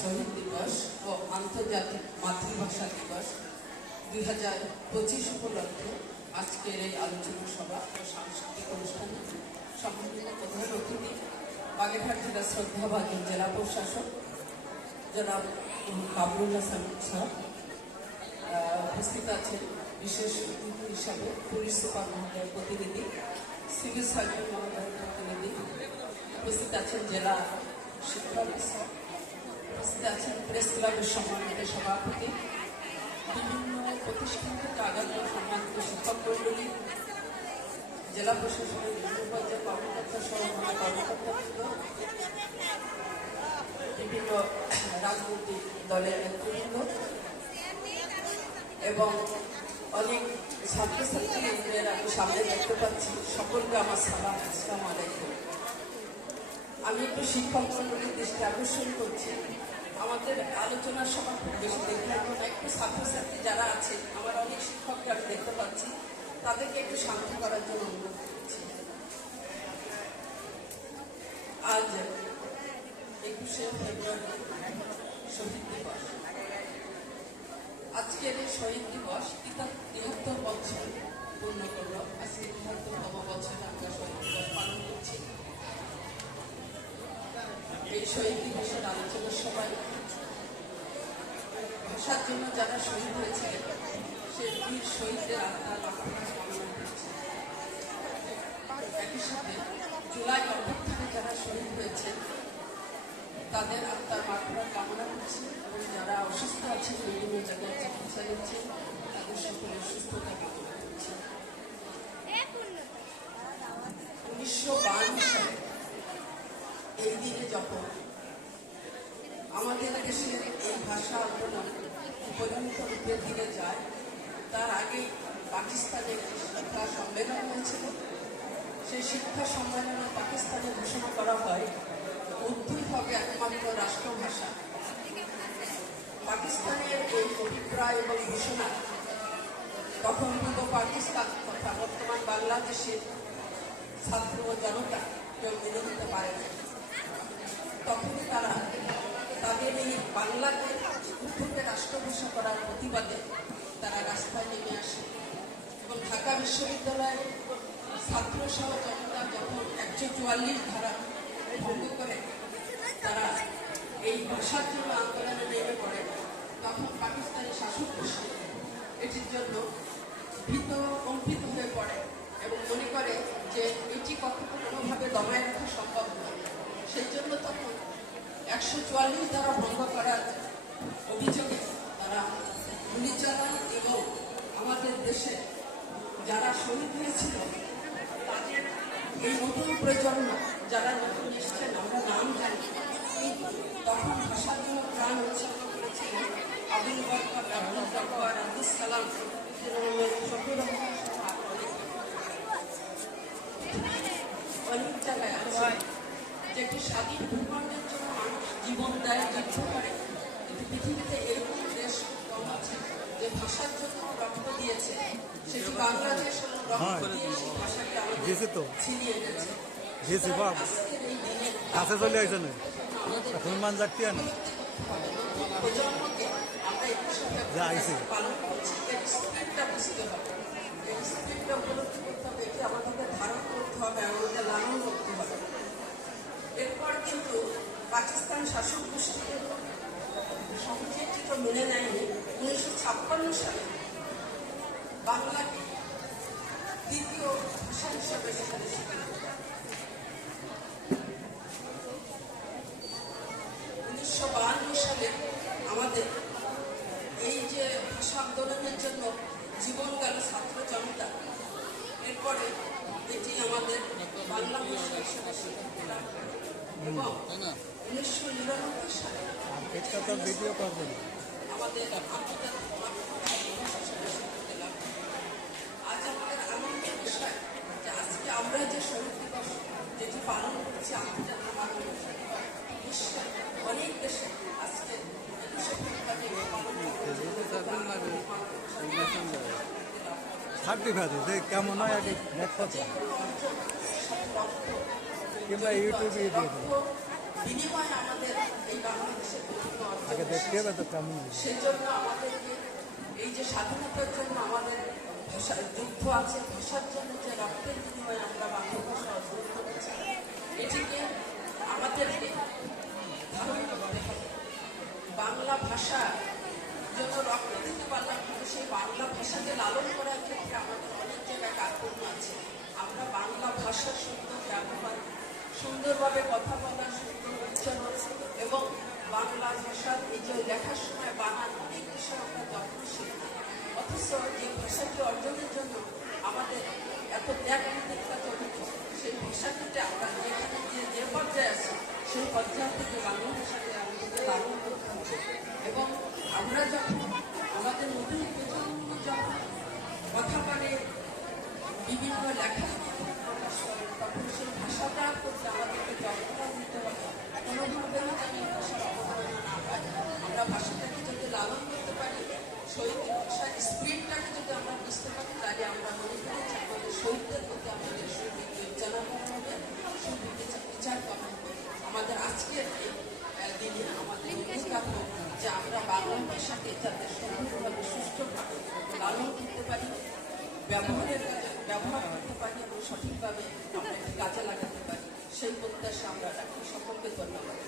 শহীদ দিবস ও আন্তর্জাতিক মাতৃভাষা দিবস 2025 উপলক্ষে আজকের এই আলোচনা সভা ও সাংস্কৃতিক অনুষ্ঠানে সম্মানিত প্রধান অতিথি বাগেরহাট জেলা শ্রদ্ধাভাজন জেলা প্রশাসক জনাব কামরুল হাসান সাহেব, উপস্থিত আছেন বিশেষ অতিথি হিসাবে পুলিশ সুপার মহোদয়ের প্রতিনিধি, সিভিল সার্জন মহোদয়ের প্রতিনিধি, উপস্থিত আছেন জেলা শিক্ষা অফিসার, উপস্থিত আছেন প্রেস ক্লাবের সম্মানিত সভাপতি, বিভিন্ন প্রতিষ্ঠান থেকে আগত সম্মানিত শিক্ষক মন্ডলী, জেলা প্রশাসনের বিভিন্ন পর্যায়ের কর্মকর্তা সহ কর্মকর্তাবৃন্দ, বিভিন্ন রাজনৈতিক দলের নেতৃবৃন্দ এবং অনেক ছাত্রছাত্রীদের আমি সামনে দেখতে পাচ্ছি। সকলকে আমার সালাম, আসসালামু আলাইকুম। আমি একটু শিক্ষক মন্ডলীর দৃষ্টি আকর্ষণ করছি। আমাদের আলোচনার সভা খুব বেশি দেখতে হবে না, একটু ছাত্রছাত্রী যারা আছে, আমার অনেক শিক্ষককে আমি দেখতে পাচ্ছি, তাদেরকে একটু শান্ত করার জন্য অনুরোধ করছি। আজ 21শে ফেব্রুয়ারি শহীদ দিবস। আজকের এই শহীদ দিবস 73 বছর পূর্ণ করল। আজকে 73তম বছরে আমরা শহীদ দিবস পালন করছি। এই শহীদ দিবসের আলোচনার সবাই ভাষার জন্য যারা শহীদ হয়েছিলেন সে বীর শহীদদের আত্মার কামনা করছে। একই সাথে জুলাই অভ্যুত্থানে যারা শহীদ হয়েছে তাদের আত্মার মাত্রার কামনা করছে এবং যারা অসুস্থ আছেন, বিভিন্ন জায়গায় চিকিৎসা নিচ্ছেন, তাদের সকলের সুস্থতা কামনা করছে। 1952 সালে এই দিনে যখন আমাদের দেশের এই ভাষা আন্দোলন পরিণত রূপের দিকে যায়, তার আগে পাকিস্তানে একটি শিক্ষা সম্মেলন হয়েছিল। সেই শিক্ষা সম্মেলনে পাকিস্তানে ঘোষণা করা হয় উর্দুই হবে একমাত্র রাষ্ট্রভাষা। পাকিস্তানের এই অভিপ্রায় এবং ঘোষণা তখন পূর্ব পাকিস্তান তথা বর্তমান বাংলাদেশের ছাত্র ও জনতা কেউ মেনে নিতে পারে না। তখনই তারা তাদের এই বাংলাকে উর্দুকে রাষ্ট্রভাষা করার প্রতিবাদে তারা রাস্তায় নেমে আসে এবং ঢাকা বিশ্ববিদ্যালয়ের ছাত্র সহ জনতা যখন 144 ধারা ভঙ্গ করে তারা এই ভাষার জন্য আন্দোলনে নেমে পড়ে, তখন পাকিস্তানি শাসক গোষ্ঠী এটির জন্য ভীত কম্পিত হয়ে পড়ে এবং মনে করে যে এটি কোনোভাবে দমায় রাখা সম্ভব নয়। সেই জন্য তখন 144 ধারা ভঙ্গ করার অভিযোগে তারা গুলি চালান এবং আমাদের দেশে যারা শহীদ হয়েছিল তাদের এই নতুন প্রজন্ম যারা নতুন এসছেন, আমরা নাম জানি, তখন ভাষার জন্য প্রাণ উৎসর্গ করেছিলেন আবুল বরকত, আব্দুল জব্বার, আব্দুল সালাম, অনেক জায়গায় আছে যে একটি স্বাধীন ভূখণ্ডের জন্য মানুষ জীবন দেয়, যুদ্ধ করে। কিন্তু পৃথিবীতে এরকম দেশ কম আছে যে ভাষার জন্য রক্ত দিয়েছে। সেটি বাংলাদেশ রক্ত দিয়ে সেই ভাষাকে আমাদের ছিনিয়ে গেছে। কাছে চলে আসে না তুমি মান যাচ্ছি না প্রজন্মকে আমরা একটু সাথে পালন করছি, এর স্পিডটা বুঝতে হবে, এই স্পিডটা উপলব্ধি করতে হবে, এটি আমাদেরকে ধারণ করতে হবে, আমাদের লালন করতে হবে। এরপর কিন্তু পাকিস্তান শাসক গোষ্ঠীকে সংযুক্ত মেনে নেয়নি। 1956 সালে বাংলাকে দ্বিতীয় ভাষা হিসাবে সেখানে স্বীকৃতি দেয়। 1952 সালে আমাদের এই যে ভাষা আন্দোলনের জন্য জীবন গেল ছাত্র জনতা, এরপরে এটি আমাদের বাংলা ভাষা হিসেবে স্বীকৃতি লাভ করে এবং 1999 সালে ভিডিও করবেন আমাদের আন্তর্জাতিক মাতৃভাষা হিসেবে স্বীকৃতি লাভ করে। আজ আমাদের আনন্দের বিষয় যে আজকে আমরা যে শহীদ দিবস যেটি পালন করছি আন্তর্জাতিক মাতৃভাষা দিবস, বিশ্বের অনেক দেশে আজকে 21শে ফেব্রুয়ারি পালন সার্টিফিকেট কেমন হয় আগে কিংবা ইউটিউবে দিয়ে দেবো। বিনিময়ে আমাদের এই বাংলাদেশের বিভিন্ন ব্যক্তিগত কেমন হয়েছে? সেই জন্য আমাদেরকে এই যে স্বাধীনতার জন্য আমাদের ভাষা যুদ্ধ আছে, ভাষার জন্য যে রক্তের বিনিময়ে আমরা বাংলা ভাষা অর্জন করেছি, এটিকে আমাদেরকে ধারণ করতে হবে। বাংলা ভাষা জন্য রক্ত দিতে পারলাম, কিন্তু সেই বাংলা ভাষাকে লালন করার ক্ষেত্রে আমাদের অনেক জায়গায় কার্পণ্য আছে। আমরা বাংলা ভাষার সুন্দর ব্যবহার, সুন্দরভাবে কথা বলা, সুন্দর উচ্চারণ এবং বাংলা ভাষার এই যে লেখার সময় বানান, অনেক বিষয়ে আমরা যত্নশীল। অথচ যে ভাষাটি অর্জনের জন্য আমাদের এত ত্যাগ প্রতিজ্ঞা চলিত, সেই ভাষাটিতে আমরা যেখানে যে পর্যায়ে আছি সেই পর্যায় থেকে বাংলা ভাষাকে আমাদেরকে লালন করতে হবে। এবং আমরা যখন আমাদের নতুন প্রজন্ম যখন কথা বলে, বিভিন্ন লেখালেখি প্রকাশ করে, তখন সেই ভাষাটার প্রতি আমাদেরকে যত্নটা দিতে হবে। কোনোভাবেই যেন এই ভাষার অবমাননা না হয়। আমরা ভাষাটাকে যদি লালন করতে পারি, শহীদের ভাষার স্পিরিটটাকে যদি আমরা বুঝতে পারি, তাহলে আমরা মনে করি যে আমাদের শহীদদের প্রতি আমাদের সুবিধা জানানো হবে, সুবিধা বিচার করা হবে। আমাদের আজকের এই দিনে আমাদের অধিকার হোক যে আমরা বাংলা ভাষাকে যাতে সুন্দরভাবে সুষ্ঠুভাবে লালন করতে পারি, ব্যবহার করতে পারি এবং সঠিকভাবে আমরা কাজে লাগাতে পারি, সেই প্রত্যাশা আমরা রাখি। সকলকে ধন্যবাদ।